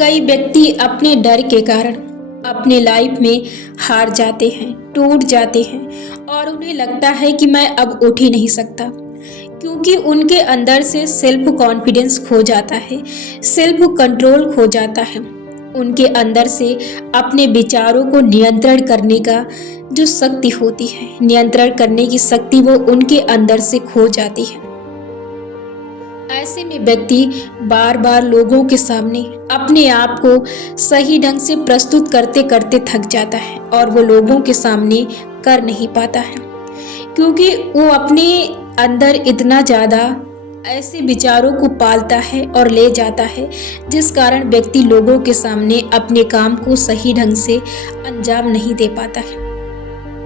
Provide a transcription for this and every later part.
कई व्यक्ति अपने डर के कारण अपने लाइफ में हार जाते हैं, टूट जाते हैं और उन्हें लगता है कि मैं अब उठ ही नहीं सकता, क्योंकि उनके अंदर से सेल्फ कॉन्फिडेंस खो जाता है, सेल्फ कंट्रोल खो जाता है। उनके अंदर से अपने विचारों को नियंत्रण करने का जो शक्ति होती है, नियंत्रण करने की शक्ति वो उनके अंदर से खो जाती है। ऐसे में व्यक्ति बार बार लोगों के सामने अपने आप को सही ढंग से प्रस्तुत करते करते थक जाता है और वो लोगों के सामने कर नहीं पाता है, क्योंकि वो अपने अंदर इतना ज़्यादा ऐसे विचारों को पालता है और ले जाता है, जिस कारण व्यक्ति लोगों के सामने अपने काम को सही ढंग से अंजाम नहीं दे पाता है।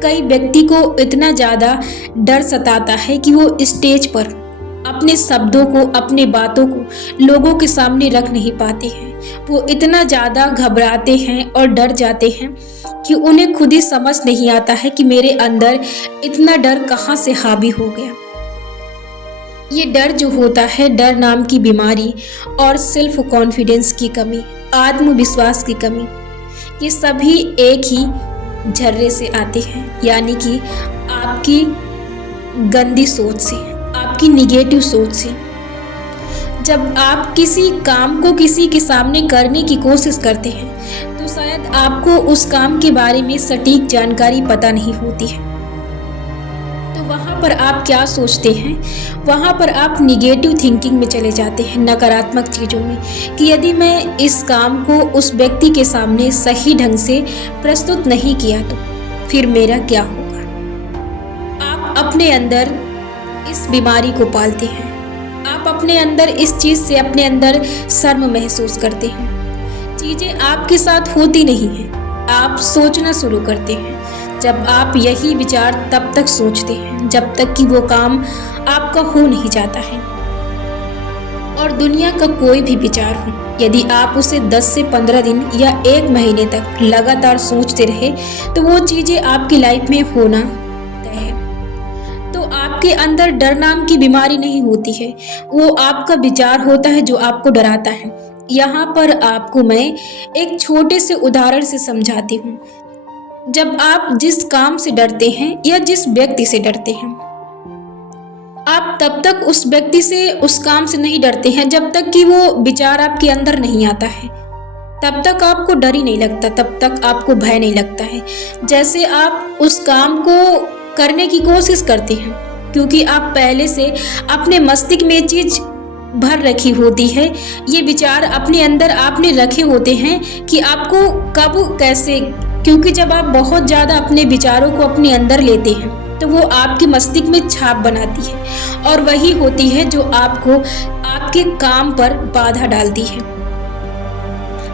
कई व्यक्ति को इतना ज़्यादा डर सताता है कि वो स्टेज पर अपने शब्दों को, अपने बातों को लोगों के सामने रख नहीं पाते हैं। वो इतना ज़्यादा घबराते हैं और डर जाते हैं कि उन्हें खुद ही समझ नहीं आता है कि मेरे अंदर इतना डर कहाँ से हावी हो गया। ये डर जो होता है, डर नाम की बीमारी और सेल्फ कॉन्फिडेंस की कमी, आत्मविश्वास की कमी, ये सभी एक ही झर्रे से आते हैं, यानी कि आपकी गंदी सोच से, आपकी निगेटिव सोच से। जब आप किसी काम को किसी के सामने करने की कोशिश करते हैं तो शायद आपको उस काम के बारे में सटीक जानकारी पता नहीं होती है, तो वहाँ पर आप क्या सोचते हैं, वहाँ पर आप निगेटिव थिंकिंग में चले जाते हैं, नकारात्मक चीज़ों में, कि यदि मैं इस काम को उस व्यक्ति के सामने सही ढंग से प्रस्तुत नहीं किया तो फिर मेरा क्या होगा। आप अपने अंदर इस बीमारी को पालते हैं, आप अपने अंदर इस चीज़ से अपने अंदर शर्म महसूस करते हैं। चीज़ें आपके साथ होती नहीं हैं, आप सोचना शुरू करते हैं। जब आप यही विचार तब तक सोचते हैं जब तक कि वो काम आपका हो नहीं जाता है। और दुनिया का कोई भी विचार हो, यदि आप उसे 10 से 15 दिन या 1 महीने तक लगातार सोचते रहे तो वो चीज़ें आपकी लाइफ में होना तय है। तो आपके अंदर डर नाम की बीमारी नहीं होती है, वो आपका विचार होता है जो आपको डराता है। यहाँ पर आपको मैं एक छोटे से उदाहरण से समझाती हूँ। जब आप जिस काम से डरते हैं या जिस व्यक्ति से डरते हैं, आप तब तक उस व्यक्ति से, उस काम से नहीं डरते हैं जब तक कि वो विचार आपके अंदर नहीं आता है। तब तक आपको डर ही नहीं लगता, तब तक आपको भय नहीं लगता है। जैसे आप उस काम को करने की कोशिश करते हैं, क्योंकि आप पहले से अपने मस्तिष्क में चीज भर रखी होती है, ये विचार अपने अंदर आपने रखे होते हैं कि आपको कब कैसे, क्योंकि जब आप बहुत ज़्यादा अपने विचारों को अपने अंदर लेते हैं तो वो आपके मस्तिष्क में छाप बनाती है और वही होती है जो आपको आपके काम पर बाधा डालती है।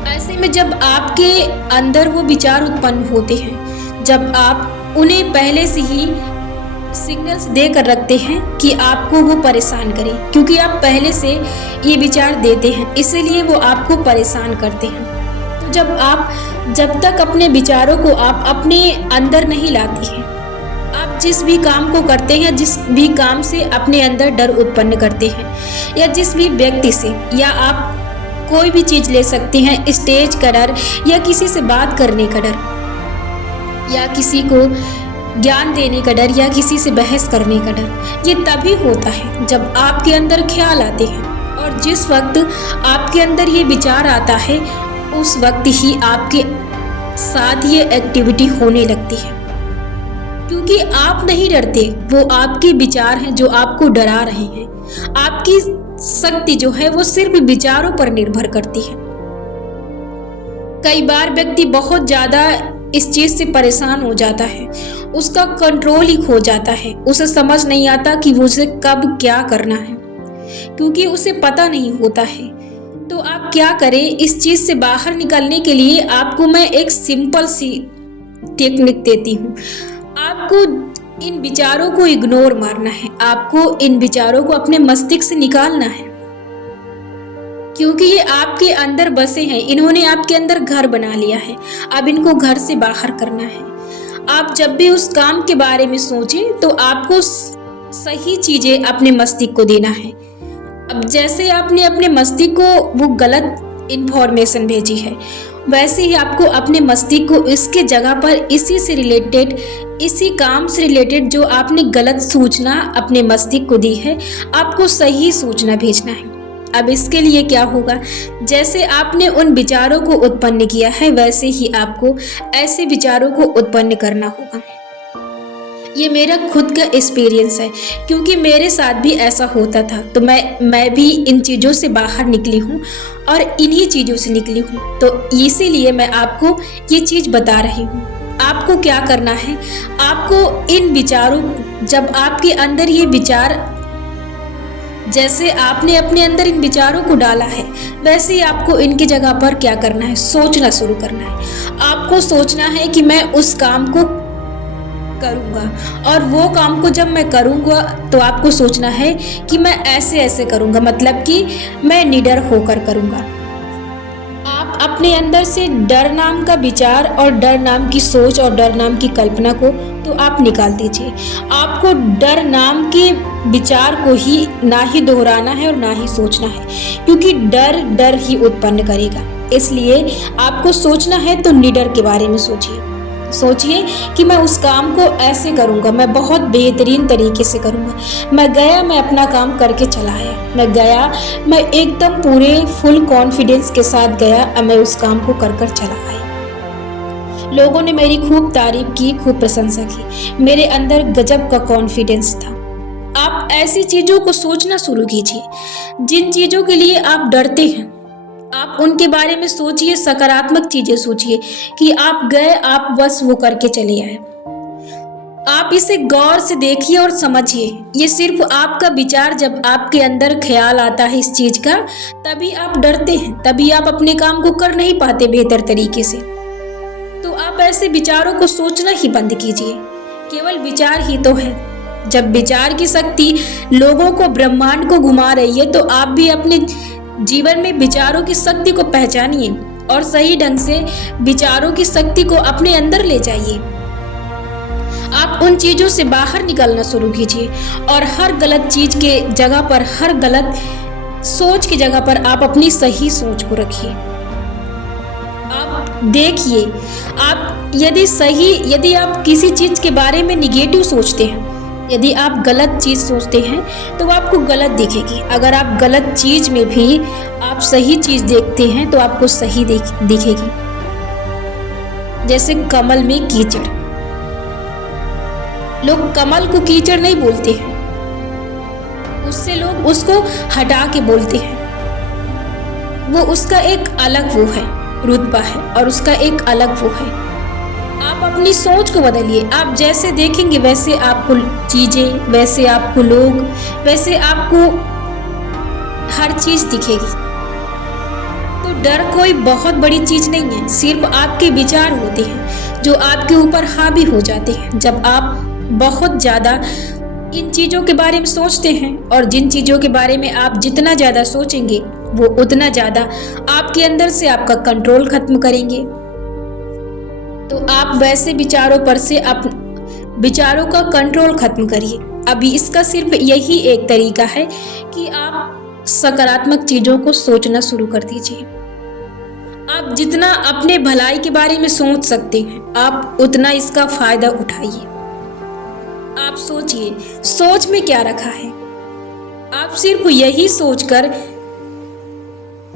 ऐसे में जब आपके अंदर वो विचार उत्पन्न होते हैं, जब आप उन्हें पहले से ही सिग्नल्स देकर रखते हैं कि आपको वो परेशान करें, क्योंकि आप पहले से ये विचार देते हैं, इसीलिए वो आपको परेशान करते हैं। तो जब तक अपने विचारों को आप अपने अंदर नहीं लाती हैं, आप जिस भी काम को करते हैं, जिस भी काम से अपने अंदर डर उत्पन्न करते हैं, या जिस भी व्यक्ति से, या आप कोई भी चीज़ ले सकते हैं, स्टेज का डर, या किसी से बात करने का डर, या किसी को ज्ञान देने का डर, या किसी से बहस करने का डर, ये तभी होता है जब आपके अंदर ख्याल आते हैं। और जिस वक्त आपके अंदर ये विचार आता है, उस वक्त ही आपके साथ ये एक्टिविटी होने लगती है, क्योंकि आप नहीं डरते, वो आपके विचार हैं जो आपको डरा रहे हैं। आपकी शक्ति जो है वो सिर्फ विचारों पर निर्भर करती है। कई बार व्यक्ति बहुत ज़्यादा इस चीज़ से परेशान हो जाता है, उसका कंट्रोल ही खो जाता है, उसे समझ नहीं आता कि वो उसे कब क्या करना है, क्योंकि उसे पता नहीं होता है। तो आप क्या करें, इस चीज़ से बाहर निकलने के लिए आपको मैं एक सिंपल सी टेक्निक देती हूँ। आपको इन विचारों को इग्नोर मारना है, आपको इन विचारों को अपने मस्तिष्क से निकालना है, क्योंकि ये आपके अंदर बसे हैं, इन्होंने आपके अंदर घर बना लिया है। अब इनको घर से बाहर करना है। आप जब भी उस काम के बारे में सोचें तो आपको सही चीज़ें अपने मस्तिष्क को देना है। अब जैसे आपने अपने मस्तिष्क को वो गलत इंफॉर्मेशन भेजी है, वैसे ही आपको अपने मस्तिष्क को इसके जगह पर इसी से रिलेटेड, इसी काम से रिलेटेड जो आपने गलत सूचना अपने मस्तिष्क को दी है, आपको सही सूचना भेजना है। अब इसके लिए क्या होगा, जैसे आपने उन विचारों को उत्पन्न किया है वैसे ही आपको ऐसे विचारों को उत्पन्न करना होगा। ये मेरा खुद का एक्सपीरियंस है, क्योंकि मेरे साथ भी ऐसा होता था। तो मैं भी इन चीज़ों से बाहर निकली हूँ और इन्हीं चीज़ों से निकली हूँ। तो इसीलिए मैं आपको ये चीज़ बता रही हूँ। आपको क्या करना है, आपको इन विचारों, जब आपके अंदर ये विचार, जैसे आपने अपने अंदर इन विचारों को डाला है, वैसे ही आपको इनकी जगह पर क्या करना है, सोचना शुरू करना है। आपको सोचना है कि मैं उस काम को करूँगा, और वो काम को जब मैं करूँगा तो आपको सोचना है कि मैं ऐसे ऐसे करूँगा, मतलब कि मैं निडर होकर करूँगा। आप अपने अंदर से डर नाम का विचार और डर नाम की सोच और डर नाम की कल्पना को तो आप निकाल दीजिए। आपको डर नाम के विचार को ही ना ही दोहराना है और ना ही सोचना है, क्योंकि डर डर ही उत्पन्न करेगा। इसलिए आपको सोचना है तो निडर के बारे में सोचिए कि मैं उस काम को ऐसे करूँगा, मैं बहुत बेहतरीन तरीके से करूँगा। मैं गया, मैं अपना काम करके चला आया। मैं गया, मैं एकदम पूरे फुल कॉन्फिडेंस के साथ गया और मैं उस काम को कर चला आया। लोगों ने मेरी खूब तारीफ की, खूब प्रशंसा की। मेरे अंदर गजब का कॉन्फिडेंस था। आप ऐसी चीज़ों को सोचना शुरू कीजिए जिन चीज़ों के लिए आप डरते हैं। आप उनके बारे में सोचिए, सकारात्मक चीजें सोचिए कि आप गए, आप बस वो करके चले आए। आप इसे गौर से देखिए और समझिए। ये सिर्फ आपका विचार, जब आपके अंदर ख्याल आता है इस चीज का, तभी आप डरते हैं, तभी आप अपने काम को कर नहीं पाते बेहतर तरीके से। तो आप ऐसे विचारों को सोचना ही बंद कीजिए। केवल विचार ही तो है। जब विचार की शक्ति लोगों को, ब्रह्मांड को घुमा रही है, तो आप भी अपने जीवन में विचारों की शक्ति को पहचानिए और सही ढंग से विचारों की शक्ति को अपने अंदर ले जाइए। आप उन चीजों से बाहर निकलना शुरू कीजिए और हर गलत चीज के जगह पर, हर गलत सोच की जगह पर आप अपनी सही सोच को रखिए। आप देखिए, यदि आप किसी चीज के बारे में निगेटिव सोचते हैं, यदि आप गलत चीज सोचते हैं तो वो आपको गलत दिखेगी। अगर आप गलत चीज में भी आप सही चीज देखते हैं तो आपको सही दिखेगी। जैसे कमल में कीचड़, लोग कमल को कीचड़ नहीं बोलते हैं, उससे लोग उसको हटा के बोलते हैं। वो उसका एक अलग वो है, रुतबा है, और उसका एक अलग वो है। आप अपनी सोच को बदलिए। आप जैसे देखेंगे वैसे आपको चीजें, वैसे आपको लोग, वैसे आपको हर चीज दिखेगी। तो डर कोई बहुत बड़ी चीज नहीं है, सिर्फ आपके विचार होते हैं जो आपके ऊपर हावी हो जाते हैं। जब आप बहुत ज्यादा इन चीजों के बारे में सोचते हैं, और जिन चीजों के बारे में आप जितना ज्यादा सोचेंगे वो उतना ज्यादा आपके अंदर से आपका कंट्रोल खत्म करेंगे। तो आप वैसे विचारों पर से विचारों का कंट्रोल खत्म करिए। अभी इसका सिर्फ यही एक तरीका है कि आप सकारात्मक चीजों को सोचना शुरू कर दीजिए। आप जितना अपने भलाई के बारे में सोच सकते हैं, आप उतना इसका फायदा उठाइए। आप सोचिए, सोच में क्या रखा है। आप सिर्फ यही सोचकर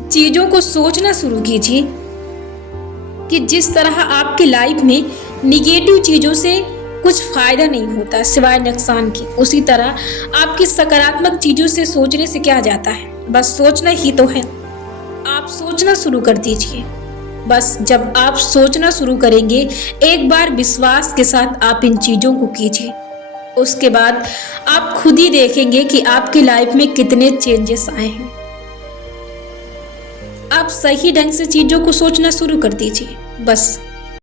चीजों को सोचना शुरू कीजिए कि जिस तरह आपकी लाइफ में निगेटिव चीजों से कुछ फायदा नहीं होता सिवाय नुकसान की, उसी तरह आपकी सकारात्मक चीजों से सोचने से क्या जाता है, बस सोचना ही तो है। आप सोचना शुरू कर दीजिए। बस जब आप सोचना शुरू करेंगे, एक बार विश्वास के साथ आप इन चीजों को कीजिए, उसके बाद आप खुद ही देखेंगे कि आपकी लाइफ में कितने चेंजेस आए हैं। आप सही ढंग से चीजों को सोचना शुरू कर दीजिए। बस